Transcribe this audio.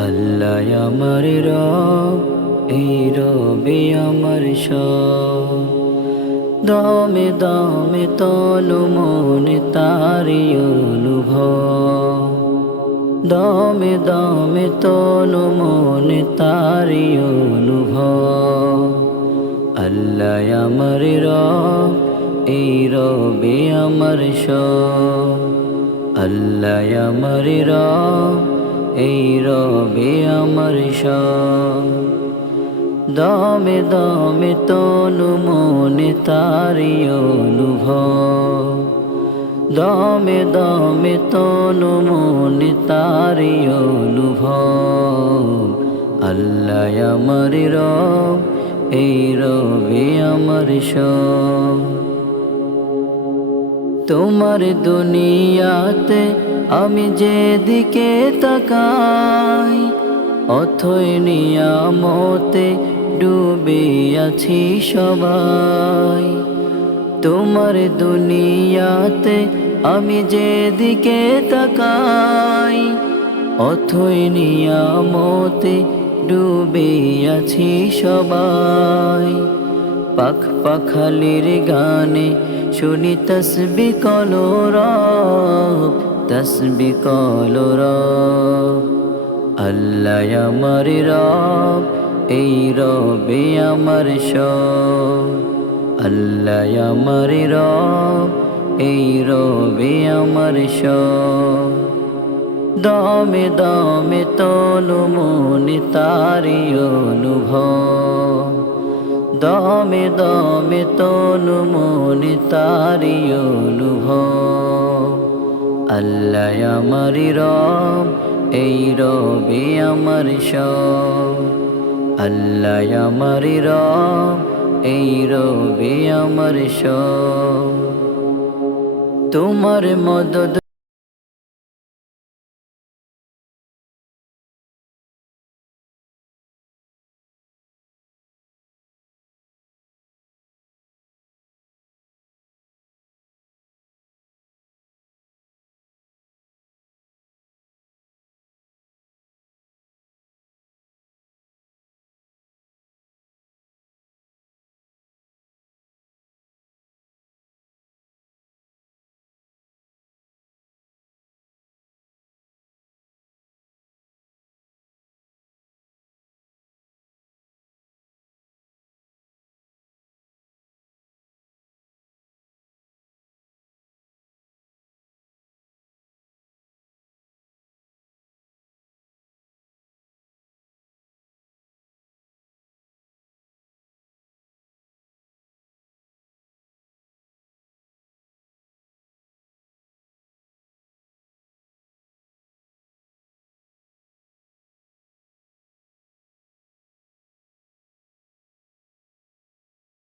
আল্লাহ আমার রব, এই রবে আমার সব। দমে দমে তনু মনে তারি অনুভব, দমে দমে তনু মনে তারি অনুভব। আল্লাহ আমার রব, এই রবে আমার সব। আল্লাহ আমার রব, এই রবে আমার সব। দমে দমে তনু মনে তারি অনুভব, দমে দমে তনু মনে তারি অনুভব। আল্লাহ আমার রব, এই রবে আমার সব। তোমার দুনিয়াতে আমি যেদিকে তাকাই, অথই নিয়ামতে ডুবে আছি সবাই। তোমার দুনিয়াতে আমি যেদিকে তাকাই, অথই নিয়ামতে ডুবে আছি সবাই। পাখ পাখালির গানে শুনি তসবিহ কলরব, তসবিহ কলরব। আল্লাহ আমার রব, এই রবে আমার সব। আল্লাহ আমার রব, এই রবে আমার সব। দমে দমে তনু মনে তারি অনুভব, দমে দমে তনু মনে তারি অনুভব। আল্লাহ আমার রব, এই রবে আমার সব। আল্লাহ আমার রব, এই রবে আমার সব। তোমার মদদ